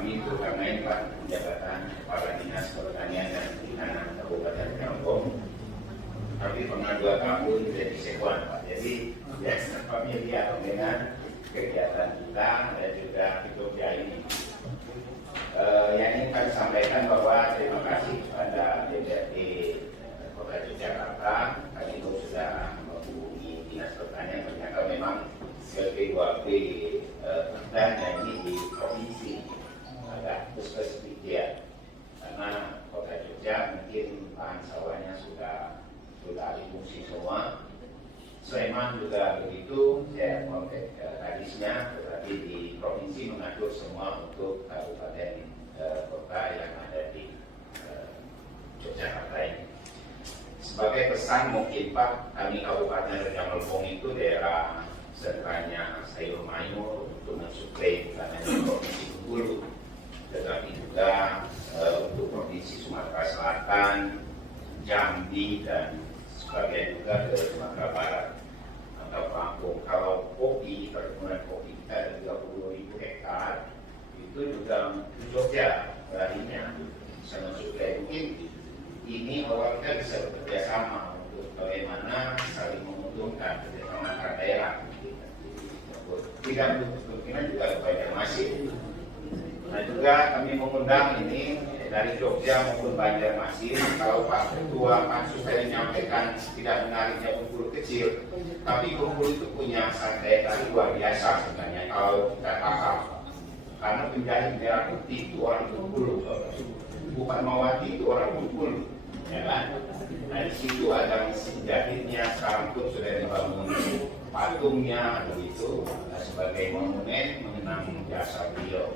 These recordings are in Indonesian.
kami terutama ini Pak jabatan Kepala Dinas Pertanian dan Perikanan Kabupaten Kampung. Kami pernah 2 tahun jadi sekuan Pak. Jadi ya familiar dengan kegiatan kita dan juga kerja ini. Yang ingin kami sampaikan bahwa terima kasih kepada DPRD Kota Yogyakarta. Kami itu sudah menghubungi Dinas Pertanian, ternyata memang LP2P dan ini di provinsi agak spesifik ya, karena Kota Jogja mungkin bahan sawahnya sudah alih fungsi semua. Sleman juga begitu, saya mau hadisnya, tetapi di provinsi mengatur semua untuk kabupaten kota yang ada di Yogyakarta ini. Sebagai pesan mungkin Pak, kami Kabupaten Rejang Lebong itu daerah sentranya sayur mayur untuk mensuplai bukan hanya provinsi Bengkulu, tetapi juga untuk provinsi Sumatera Selatan, Jambi dan sebagian juga ke Sumatera Barat atau Lampung. Kalau kopi, perkebunan kopi kita ada 30.000 hektar, itu juga Jogja larinya bisa mensuplai. Mungkin ini awal kita bisa bekerja sama untuk bagaimana saling menguntungkan kerjasama antar daerah. Tidak kemungkinan juga banyak masih. Nah juga kami mengundang ini dari Jogja maupun Banjarmasin. Kalau Pak Ketua Pansus tadi menyampaikan tidak menariknya Bengkulu kecil, tapi Bengkulu itu punya daya tarik luar biasa sebenarnya kalau kita paham. Karena penjahit merah putih itu orang Bengkulu, bukan Mawati itu orang Bengkulu, ya kan? Nah di situ ada mesin jahitnya, sekarang pun sudah dibangun patungnya begitu sebagai monumen mengenang jasa beliau.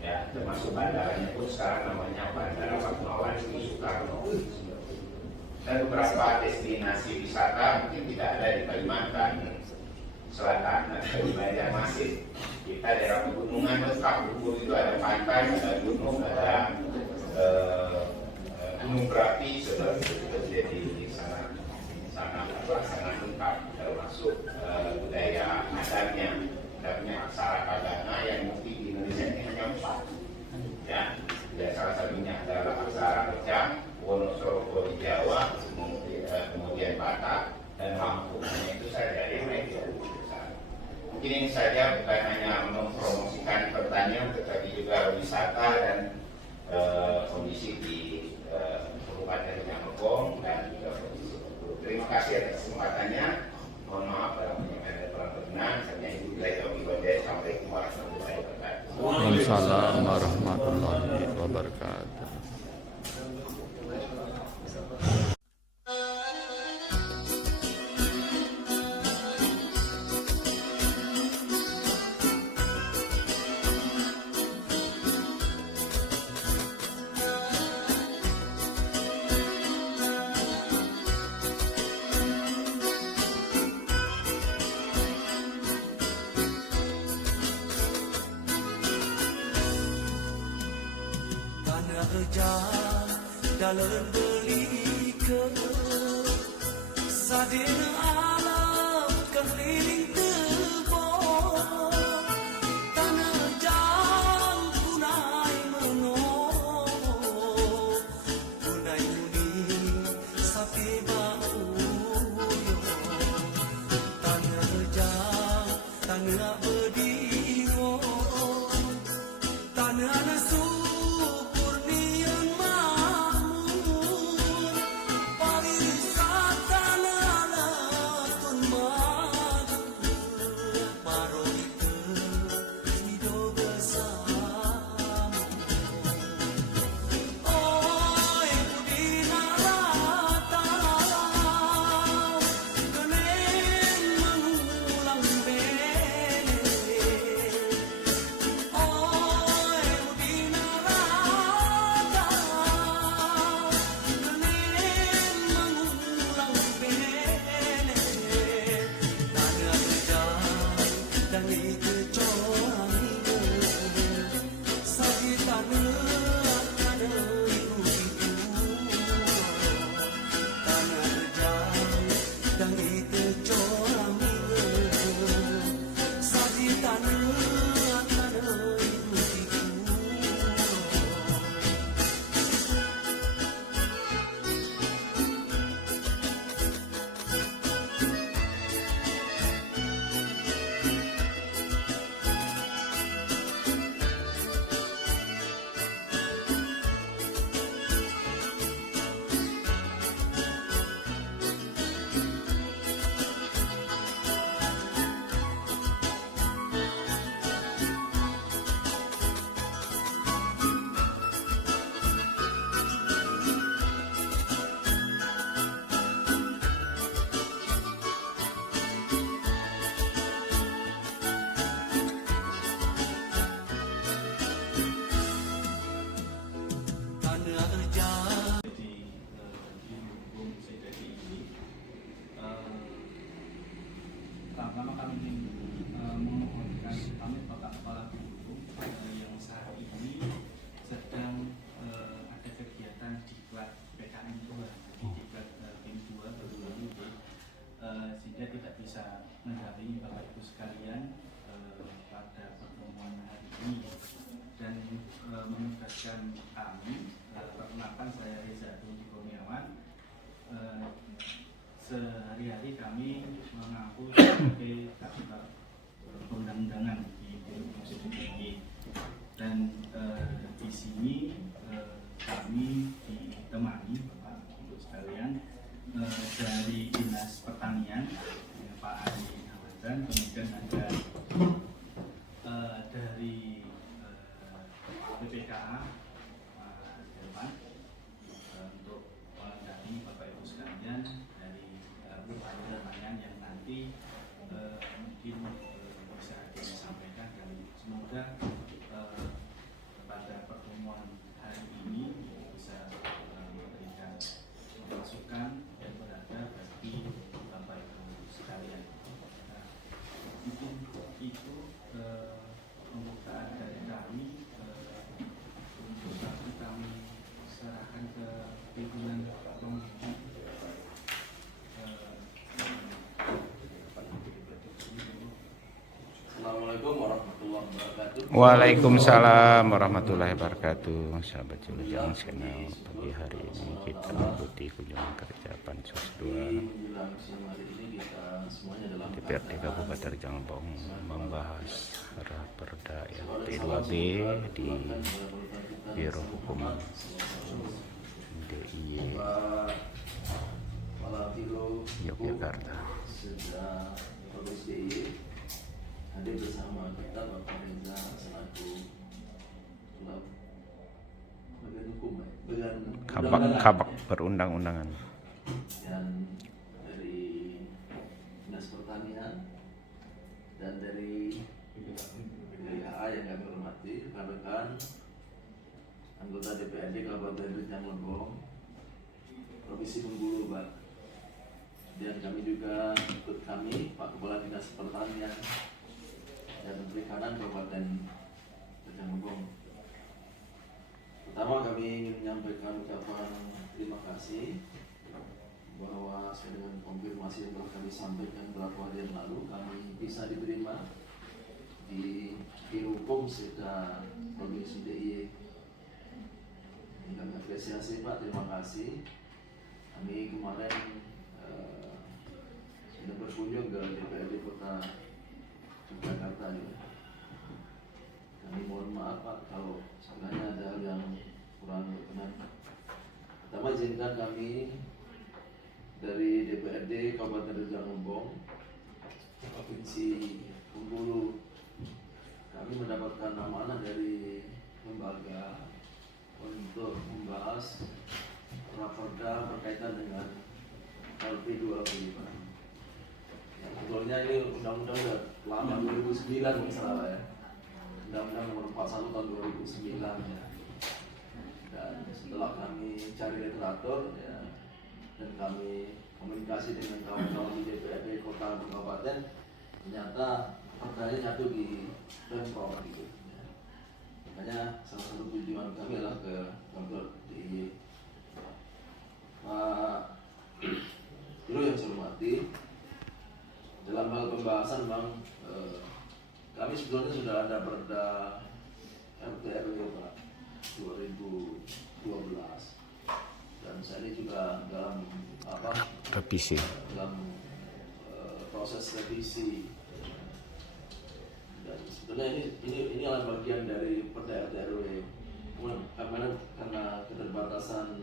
Ya, termasuk bandaranya pun sekarang namanya Bandara Fatmawati Soekarno. Dan beberapa destinasi wisata mungkin tidak ada di Kalimantan Selatan, ada di Banjarmasin. Kita daerah pegunungan lengkap, Bengkulu itu ada pantai, ada gunung, ada gunung berapi seperti itu. Jadi sangat lengkap, termasuk budaya adatnya. Kita punya aksara Kadana yang mungkin di Indonesia ini hanya 4. Ya, salah satunya adalah aksara Kecang, Wonosobo di Jawa, kemudian Batak dan Lampung. Hanya itu saja yang lain tidak besar. Mungkin ini saja bukan hanya mempromosikan pertanian, tetapi juga wisata dan kondisi di Kabupaten Rejang Lebong dan juga kondisi Bengkulu. Terima kasih atas kesempatannya. Mohon maaf dalam menyampaikan kurang berkenan. Saya Ibu Bila Assalamualaikum warahmatullahi wabarakatuh. Waalaikumsalam warahmatullahi wabarakatuh. Rejang dalam beli ke sadina alam keliling tebon tanah rejang punai menong punai muni sapi bau tanah rejang tanah berdingo tanah nasu mendampingi Bapak Ibu sekalian pada pertemuan hari ini dan menugaskan kami. Perkenalkan, saya Reza Dudi Kurniawan. Sehari-hari kami mengaku sebagai kader perundang-undangan di Komisi DPRD, dan di sini kami ditemani Bapak Ibu sekalian dari Dinas Pertanian Pak Adi Nawadan, kemudian ada dari BPKA Pak Delman untuk mendampingi Bapak Ibu sekalian dari pertanyaan yang nanti mungkin bisa disampaikan, dan semoga pada pertemuan hari ini bisa memberikan masukan yang berada bagi Bapak Ibu sekalian. Nah, mungkin itu pembukaan dari kami. Untuk nanti kami serahkan ke pimpinan pemimpin. Assalamualaikum warahmatullahi wabarakatuh. Waalaikumsalam warahmatullahi wabarakatuh. Sahabat Cilujang Channel, pagi hari ini kita mengikuti kunjungan kerja Pansus 2 Menjelang siang hari ini kita semuanya dalam DPRD Kabupaten Rejang-Lebong membahas Raperda LP 2B di Biro Hukum DIY Yogyakarta. Sudah Provinsi DIY hadir bersama kita Bapak Reza selaku bagian hukum, Kabak perundang-undangan. dan dari Dinas Pertanian dan dari AA yang kami hormati, rekan-rekan anggota DPRD Kabupaten Rejang-Lebong Provinsi Bengkulu, Pak. Dan kami juga ikut kami Pak Kepala Dinas Pertanian dan Perikanan Kabupaten Rejang-Lebong. Pertama, kami ingin menyampaikan ucapan terima kasih bahwa sesuai dengan konfirmasi yang telah kami sampaikan beberapa hari yang lalu, kami bisa diterima di Biro Hukum Seda Provinsi DIY. Ini kami apresiasi, Pak, terima kasih. Kami kemarin sudah berkunjung ke DPRD Kota Yogyakarta juga. Kami mohon maaf, Pak, kalau sebenarnya ada hal yang kurang berkenan. Pertama, izinkan kami dari DPRD Kabupaten Rejang-Lebong Provinsi Bengkulu, kami mendapatkan amanah dari lembaga untuk membahas raperda berkaitan dengan LP2B, Pak. Yang sebetulnya ini undang-undang sudah lama, 2009 misalnya ya. Undang-undang nomor 41 tahun 2009 ya. Dan setelah kami cari literatur ya, dan kami komunikasi dengan kawan-kawan di DPRD Kota dan Kabupaten, ternyata perdanya nyatu di Pemprov gitu ya. Makanya salah satu tujuan kami adalah ke kantor DIY. Pak Guru yang saya hormati, dalam hal pembahasan Bang, kami sebetulnya sudah ada perda RTRW Pak 2012, dan saya ini juga dalam Revisi. dalam proses revisi, dan sebetulnya ini adalah bagian dari perda RTRW. Karena keterbatasan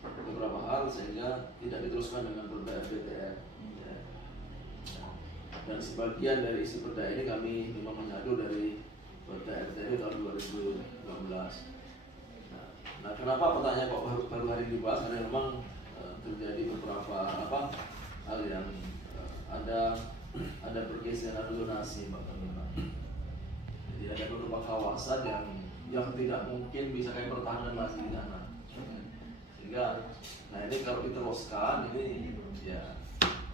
beberapa hal sehingga tidak diteruskan dengan perda RPTR ya. Dan sebagian dari isi perda ini kami memang menyadu dari perda RTRW tahun 2012. Nah, kenapa pertanyaan kok baru hari ini dibahas? Karena memang terjadi beberapa hal yang ada pergeseran zonasi, Pak. Jadi ada beberapa kawasan yang tidak mungkin bisa kayak pertahanan lagi di sana. Sehingga, nah ini kalau diteruskan ini ya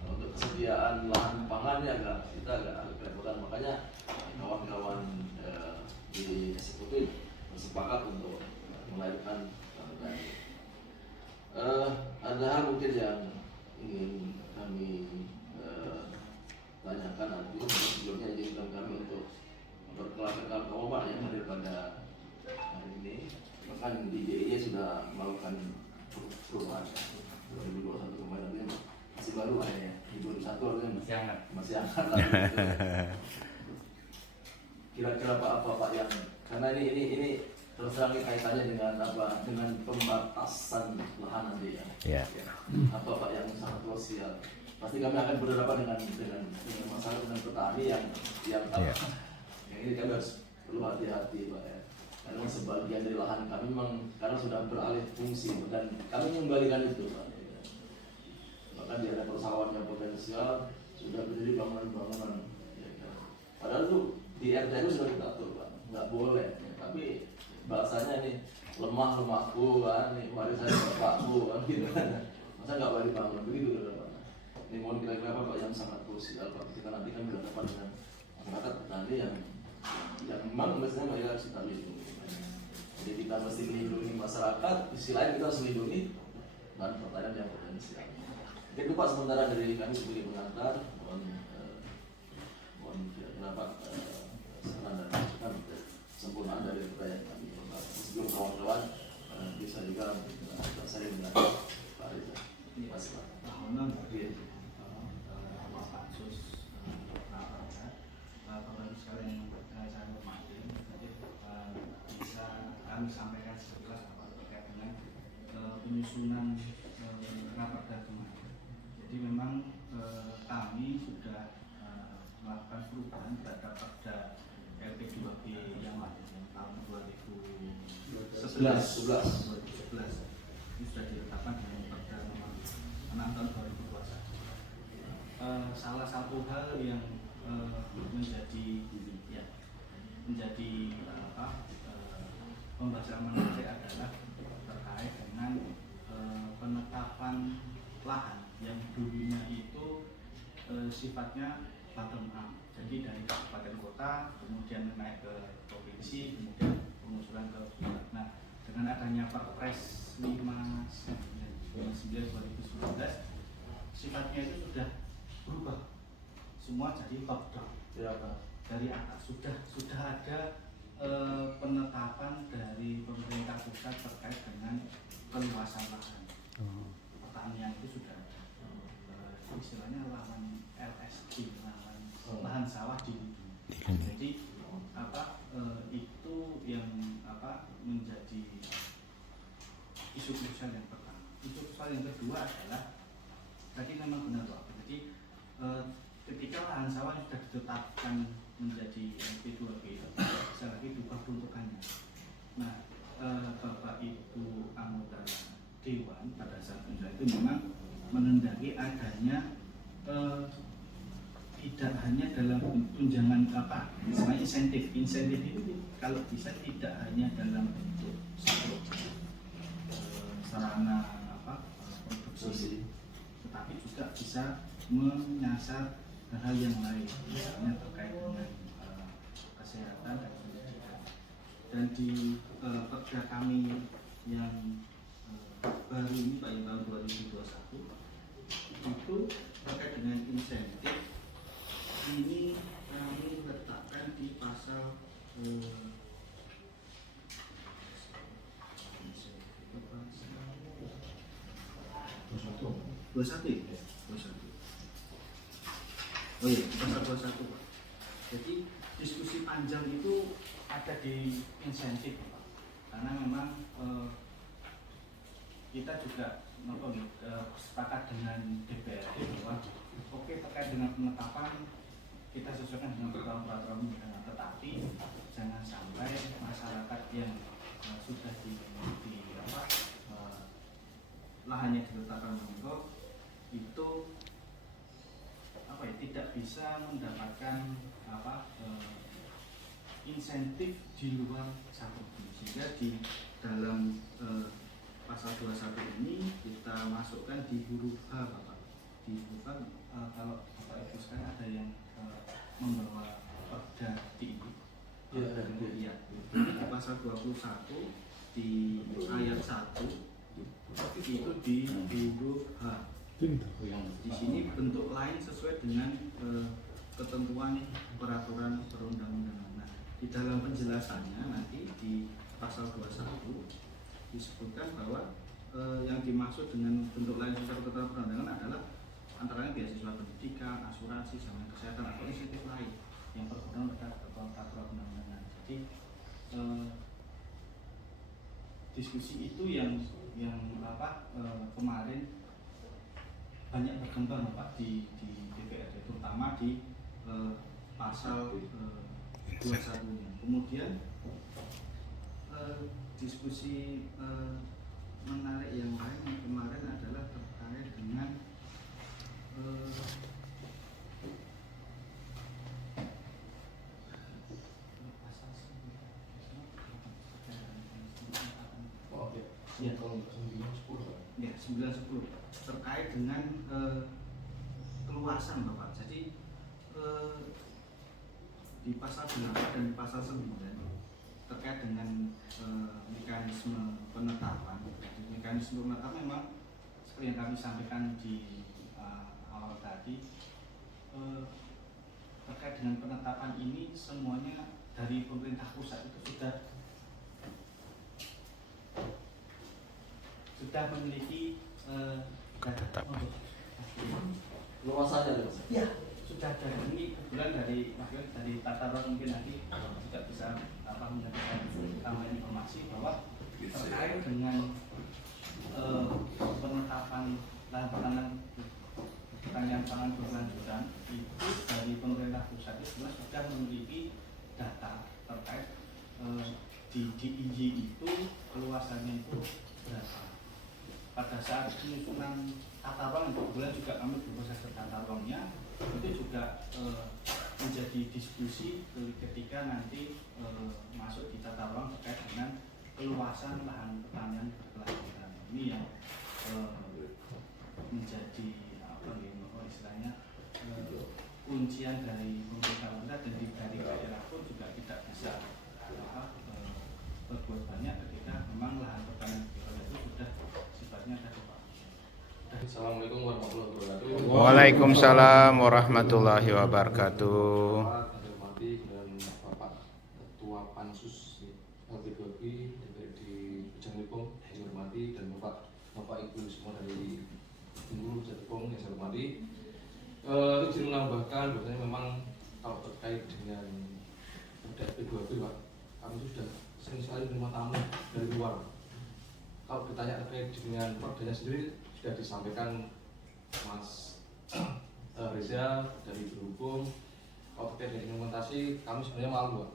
untuk kesediaan lahan pangan ya kita agak kerepotan. Makanya kawan-kawan di eksekutif bersepakat untuk melahirkan ada hal mungkin yang ingin kami tanyakan nanti. Sebelumnya izinkan kami untuk berkelakar kawan Pak yang hadir pada hari ini. Bahkan di DIY sudah melakukan perubahan 2021 kemarin, artinya masih baru ya. Di 2021 artinya masih hangat lah. Kira-kira apa Pak yang, karena ini terus terang kaitannya dengan apa, dengan pembatasan lahan nanti ya. Apa Pak yang sangat krusial? Pasti kami akan berhadapan dengan masalah dengan petani yang yang ini kami harus perlu hati-hati Pak ya. Karena sebagian dari lahan kami memang karena sudah beralih fungsi dan kami mengembalikan itu Pak. Bahkan di area persawahan yang potensial sudah berdiri bangunan-bangunan. Padahal itu di RT itu sudah kita atur Pak, nggak boleh. Tapi bahasanya nih lemah rumahku kan, nih warisan bapakku kan gitu kan. Masa nggak boleh dibangun begitu kan Pak. Ini mohon kira-kira apa Pak yang sangat krusial Pak. Kita nanti kan berhadapan dengan masyarakat petani yang memang mestinya mereka harus kita lindungi. Jadi kita mesti melindungi masyarakat, di sisi lain kita harus melindungi dan pertanian yang potensial. Itu Pak sementara dari kami sebagai pengantar, mohon kira-kira Pak saran dan masukan sempurnaan dari kita yang kami lakukan. Sebelum kawan-kawan bisa juga saya dengan Pak Reza. Terima kasih Pak. Bapak Ibu sekalian yang saya hormati, bisa kami sampaikan sekilas apa terkait dengan penyusunan raperda kemarin. Jadi memang kami sudah melakukan perubahan terhadap perda LP 2B yang lain tahun 2011. Ini sudah ditetapkan dengan perda nomor 6 tahun 2021. Salah satu hal yang menjadi pembahasan menarik adalah terkait dengan penetapan lahan yang dulunya itu sifatnya bottom up, jadi dari kabupaten kota kemudian naik ke provinsi kemudian pengusulan ke pusat. Nah, dengan adanya Perpres 59/2019 sifatnya itu sudah berubah semua jadi top down dari atas. Sudah ada penetapan dari pemerintah pusat terkait dengan peluasan lahan pertanian itu sudah ada. Istilahnya lahan LSD, lahan sawah di jadi itu yang menjadi isu krusial yang pertama. Isu krusial yang kedua adalah tadi memang benar Pak. Jadi ketika lahan sawah sudah ditetapkan menjadi LP2B, bisa lagi diubah peruntukannya. Nah, Bapak Ibu anggota Dewan pada saat itu memang mengendaki adanya tidak hanya dalam tunjangan misalnya insentif itu kalau bisa tidak hanya dalam bentuk satu sarana produksi, tetapi juga bisa menyasar hal yang lain, misalnya terkait dengan kesehatan dan pendidikan. Dan di perda kami yang baru ini Pak, yang tahun 2021 itu terkait dengan insentif ini kami letakkan di pasal 21. Oh iya, pasal 21 Pak. Jadi diskusi panjang itu ada di insentif Pak. Karena memang kita juga sepakat dengan DPRD bahwa terkait dengan penetapan kita sesuaikan dengan peraturan tetapi jangan sampai masyarakat yang sudah lahannya ditetapkan itu tidak bisa mendapatkan insentif di luar satu, sehingga di dalam pasal 21 ini kita masukkan di huruf H Bapak. Di huruf H kalau Bapak Ibu sekarang ada yang membawa perda tinggi di pasal 21 di ayat 1 itu di huruf H. Di sini bentuk lain sesuai dengan ketentuan peraturan perundang-undangan. Nah, di dalam penjelasannya nanti di pasal 21 disebutkan bahwa yang dimaksud dengan bentuk lain sosial ketentuan perundangan adalah antara lain beasiswa pendidikan, asuransi, jaminan kesehatan atau insentif lain yang berhubungan dengan peraturan perundang-undangan. Jadi diskusi itu yang kemarin banyak berkembang Pak di DPRD, terutama di pasal 21-nya. Kemudian diskusi menarik yang lain yang kemarin adalah terkait dengan ya, 910 terkait dengan keluasan Bapak. Jadi di pasal 8 dan di pasal 9 terkait dengan mekanisme penetapan. Jadi mekanisme penetapan memang seperti yang kami sampaikan di awal tadi, terkait dengan penetapan ini semuanya dari pemerintah pusat itu sudah memiliki data. Luasannya Ya, sudah ada. Ini kebetulan dari Tata Ruang mungkin nanti juga bisa memberikan tambahan informasi bahwa terkait dengan penetapan lahan pertanian pangan berkelanjutan itu dari pemerintah pusat itu sudah memiliki data terkait di DIY itu keluasannya itu berapa. Pada saat penyusunan tata ruang, kebetulan juga kami berproses tata ruangnya, itu juga menjadi diskusi ketika nanti masuk di tata ruang terkait dengan keluasan lahan pertanian berkelanjutan. Ini yang menjadi istilahnya kuncian dari pemerintah pusat, dan dari daerah pun juga tidak bisa berbuat banyak ketika memang lahan pertanian itu sudah sifatnya tadi Pak. Assalamualaikum warahmatullahi wabarakatuh. Waalaikumsalam warahmatullahi wabarakatuh. Saya hormati dan Bapak Ketua Pansus LP2B DPRD Jatipong yang saya hormati, dan Bapak Ibu semua dari Guru Jatipong yang saya hormati. Izin menambahkan bahwasanya memang kalau terkait dengan LP2B Pak, kami sudah sering sekali menerima tamu dari luar. Kalau ditanya terkait dengan perdanya sendiri sudah disampaikan Mas Reza dari Berhukum. Kalau terkait dengan implementasi, kami sebenarnya malu Pak.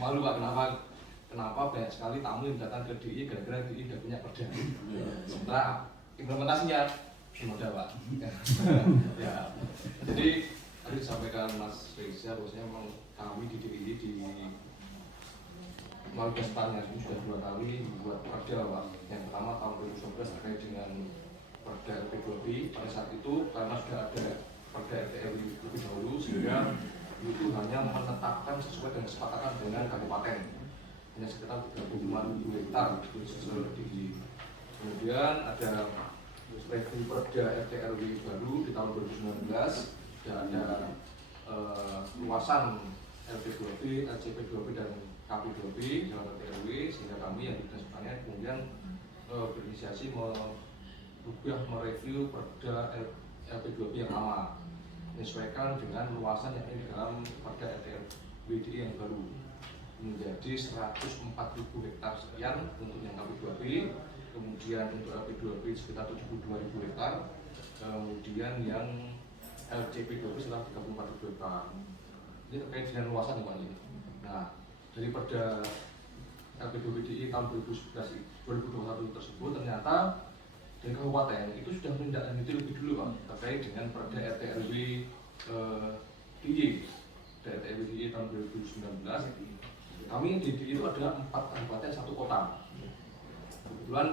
Malu Pak, kenapa banyak sekali tamu yang datang ke DI gara-gara DI tidak punya perda. Sementara implementasinya belum ada Pak. Ya, jadi tadi disampaikan Mas Reza bahwasanya memang kami di DI di melalui kesempatan ini sudah 2 kali membuat perda Pak. Yang pertama tahun 2019 terkait dengan perda LP2B. Pada saat itu karena sudah ada perda LTRW lebih dahulu, sehingga itu hanya menetapkan sesuai dengan kesepakatan dengan kabupaten, hanya sekitar 35.000 hektar sesuai di. Kemudian ada review perda LTRW baru di tahun 2019, sudah ada luasan LP2B, LCP2B dan KP2B dalam RW, sehingga kami yang dinas pertanian kemudian berinisiasi mereview perda LP2B yang lama, menyesuaikan dengan luasan yang ada di dalam perda LTRWDI yang baru menjadi 104.000 hektar sekian untuk yang KP2B, kemudian untuk LP2B sekitar 72.000 hektar, kemudian yang LCP2B sekitar 34.000 hektar. Ini terkait dengan luasan Pak. Nah, dari perda LP2BDI tahun 2021 tersebut ternyata dari kabupaten itu sudah menindaklanjuti lebih dulu Pak terkait dengan perda RT/RW DIY. RT/RW DIY tahun 2019. Kami di DIY itu ada 4 kabupaten 1 kota. Kebetulan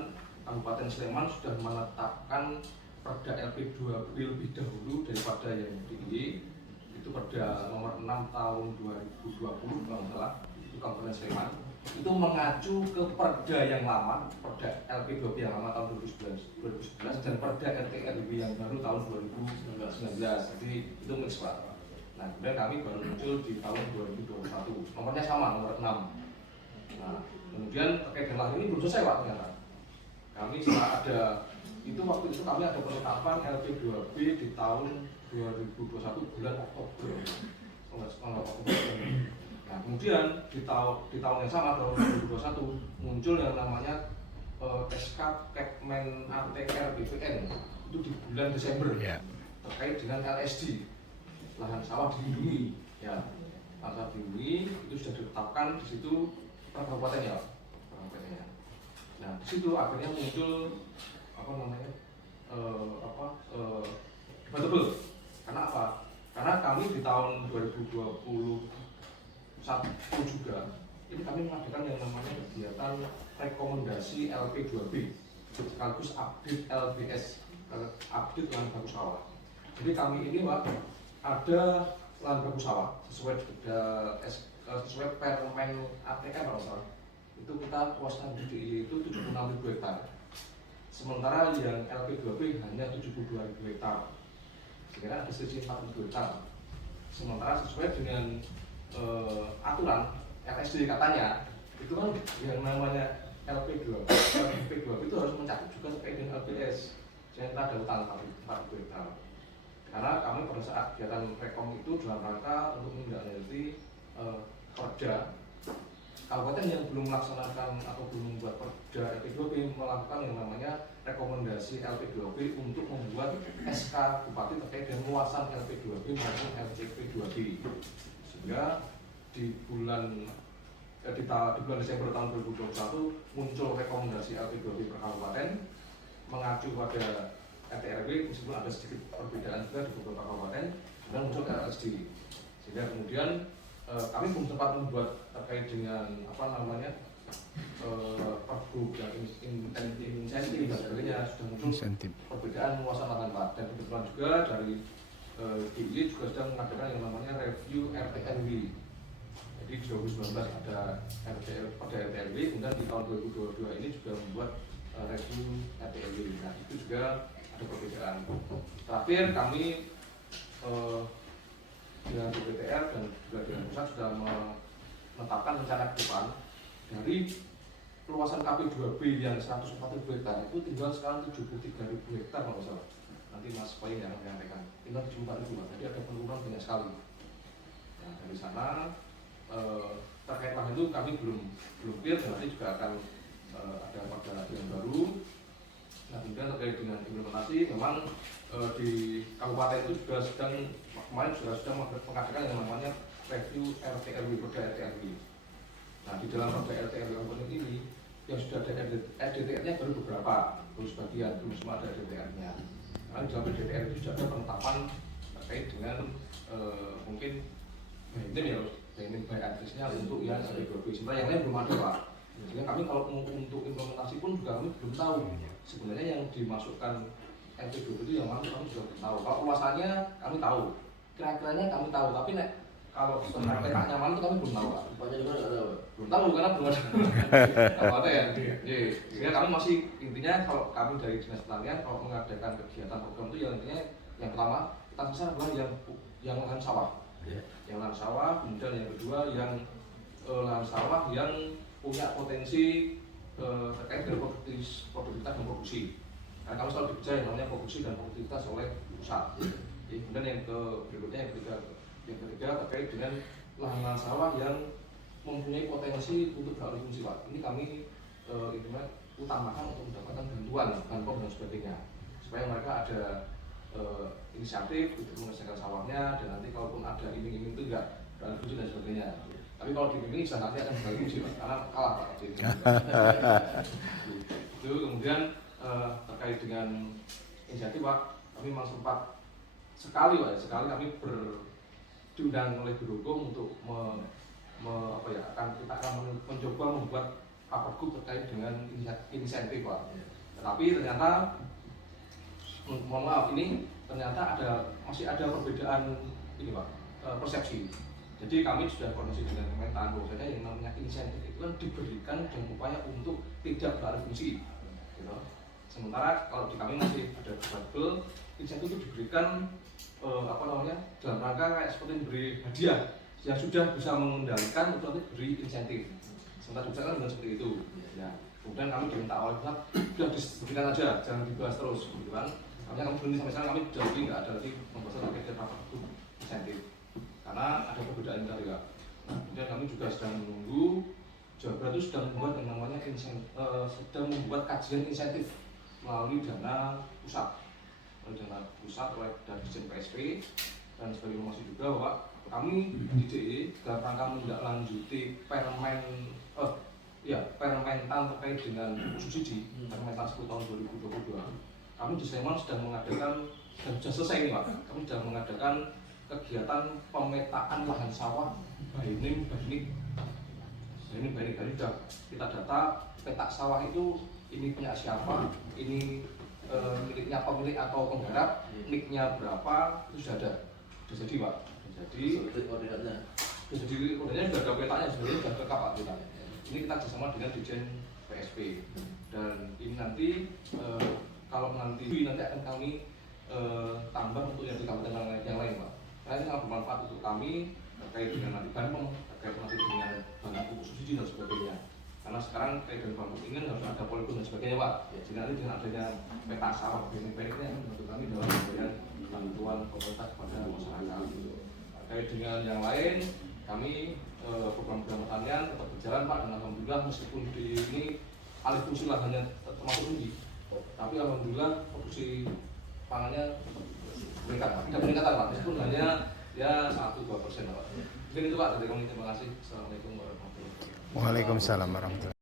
Kabupaten Sleman sudah menetapkan perda LP2B lebih dahulu daripada yang DIY. Itu perda nomor 6 tahun 2020 kalau nggak salah, itu Kabupaten Sleman. itu mengacu ke Perda yang lama, Perda LP2B yang lama tahun 2011 dan Perda RTRB yang baru tahun 2019. Jadi itu mix Pak. Nah, kemudian kami baru muncul di tahun 2021. Nomornya sama, nomor 6. Nah, kemudian terkait dengan ini belum selesai Pak ternyata. Kami setelah ada itu waktu itu kami ada penetapan LP2B di tahun 2021 bulan Oktober. Nah, kemudian di tahun yang sama tahun 2021 muncul yang namanya SK Kekmen ATR BPN itu di bulan Desember terkait dengan LSD lahan sawah dilindungi ya, lahan sawah dilindungi itu sudah ditetapkan di situ per kabupaten ya, per kabupatennya. Nah, di situ akhirnya muncul apa namanya debatable. Karena apa? Karena kami di tahun 2021 juga ini kami mengadakan yang namanya kegiatan rekomendasi LP2B sekaligus update LBS, update lahan baku sawah. Jadi kami ini Pak ada lahan baku sawah sesuai Permen ATR kalau salah itu kita luasan DDI itu 76.000 hektar. Sementara yang LP2B hanya 72.000 hektar. Sekiranya ada selisih 40.000 hektar. Sementara sesuai dengan aturan LSD katanya itu kan yang namanya LP2B itu harus mencakup juga terkait dengan LPS. Jadi ada hutan 40 hektar. Karena kami pada saat kegiatan rekom itu dalam rangka untuk menindaklanjuti perda kabupaten yang belum melaksanakan atau belum membuat perda LP2B melakukan yang namanya rekomendasi LP2B untuk membuat SK Bupati terkait dengan luasan LP2B maupun LCP2B. Sehingga di bulan Desember tahun 2021 muncul rekomendasi LP2B per kabupaten mengacu pada RTRW meskipun ada sedikit perbedaan juga di beberapa kabupaten dan muncul LSD. Sehingga kemudian kami belum sempat membuat terkait dengan apa namanya pergub dan insentif dan sebagainya, sudah muncul perbedaan luasan lahan Pak. Dan kebetulan juga dari DIY juga sedang mengadakan yang namanya review RTRW. Jadi di 2019 ada pada RTRW, kemudian di tahun 2022 ini juga membuat review RTRW. Nah itu juga ada perbedaan. Terakhir kami dengan BPTR dan juga dengan pusat sudah menetapkan rencana ke depan dari luasan KP2B yang 140.000 hektar itu tinggal sekarang 73.000 hektar kalau salah. Nanti Mas Poin yang menyampaikan tinggal 74.000, jadi ada penurunan banyak sekali. Nah dari sana terkait lahan itu kami belum clear dan nanti juga akan ada perda yang baru. Nah kemudian terkait dengan implementasi memang di kabupaten itu juga kemarin sudah mengadakan yang namanya review RTRW, perda RTRW. Nah di dalam perda RTRW kabupaten ini yang sudah ada RDTR-nya baru beberapa, baru sebagian, belum semua ada RDTR-nya. Karena di dalam RDTR itu sudah ada penetapan terkait dengan mungkin ini baik aksesnya untuk yang LP2B. Sebenarnya yang lain belum ada Pak. Jadi kami kalau untuk implementasi pun juga kami belum tahu sebenarnya yang dimasukkan LP2B itu yang mana kami juga belum tahu. Kalau luasannya kami tahu, kira-kiranya kami tahu, tapi kalau terkait kenyamanan itu kami belum tahu Pak. Rupanya juga nggak tahu. Belum tahu karena belum ada. Kalau ada ya. Sehingga kami masih intinya kalau kami dari Dinas Pertanian kalau mengadakan kegiatan program itu yang intinya yang pertama kita besar adalah yang lahan sawah. Yang lahan sawah, kemudian yang kedua yang lahan sawah yang punya potensi terkait dengan produktivitas dan produksi. Karena kami selalu dipercaya yang namanya produksi dan produktivitas oleh pusat. Kemudian yang berikutnya yang ketiga terkait dengan lahan sawah yang mempunyai potensi untuk berfungsi Pak. Ini kami utamakan untuk mendapatkan bantuan, bantuan dan sebagainya, supaya mereka ada inisiatif untuk menyelesaikan sawahnya dan nanti kalaupun ada iming-iming itu enggak berfungsi dan sebagainya. Tapi kalau diiming bisa nanti akan berfungsi Pak, karena kalah Pak. Itu kemudian terkait dengan inisiatif Pak, kami memang sempat sekali kami diundang oleh Biro Hukum untuk kita akan mencoba membuat pergub terkait dengan insentif Pak. Tetapi ternyata mohon maaf ini ternyata masih ada perbedaan ini Pak, persepsi. Jadi kami sudah koordinasi dengan Kementan bahwasanya yang namanya insentif itu kan diberikan dengan upaya untuk tidak beralih fungsi, gitu. Sementara kalau di kami masih ada bubble, insentif itu diberikan dalam rangka kayak seperti memberi hadiah yang sudah bisa mengendalikan untuk nanti beri insentif. Sementara juga kan bukan seperti itu. Ya. Kemudian kami diminta oleh pusat, sudah diberikan aja, jangan dibahas terus, gitu kan. Makanya kami berhenti sampai sekarang, kami jadi nggak ada lagi membahas lagi rapat itu insentif, karena ada perbedaan tadi ya. Nah, kemudian kami juga sedang menunggu Jawa Barat itu sedang membuat yang namanya sedang membuat kajian insentif melalui dana pusat, oleh dari Dirjen PSP, dan sebagai informasi juga bahwa kami di DIY dalam rangka menindaklanjuti permentan terkait dengan subsidi permentan 10 tahun 2022. Kami di Sleman sedang mengadakan, dan sudah selesai ini Pak, kami sedang mengadakan kegiatan pemetaan lahan sawah Bainim Bainik. Jadi sudah kita data peta sawah itu ini punya siapa, ini miliknya pemilik atau penggarap, niknya berapa, itu sudah ada, sudah jadi Pak. Jadi koordinatnya sudah ada petanya, sebenarnya sudah lengkap Pak petanya. Ini kita bersama dengan Dirjen PSP, dan ini nanti kalau nanti akan kami tambah untuk yang di kabupaten yang lain Pak. Karena ini sangat bermanfaat untuk kami terkait dengan nanti Banten, terkait nanti dengan bahan pupuk subsidi dan sebagainya. Karena sekarang terkait dengan bahan pupuk ini harus ada poligon dan sebagainya Pak. Jadi nanti dengan adanya peta sawah ini akan membantu kami dalam pemberian bantuan pemerintah kepada masyarakat. Terkait dengan yang lain, kami program-program pertanian tetap berjalan Pak, dan alhamdulillah meskipun di ini alih fungsi lahannya termasuk tinggi, tapi alhamdulillah produksi pangannya meningkat Pak. Tidak meningkat Pak, meskipun hanya ya 1-2% Pak. Mungkin itu Pak dari kami, terima kasih. Assalamualaikum warahmatullahi wabarakatuh. Waalaikumsalam warahmatullahi wabarakatuh.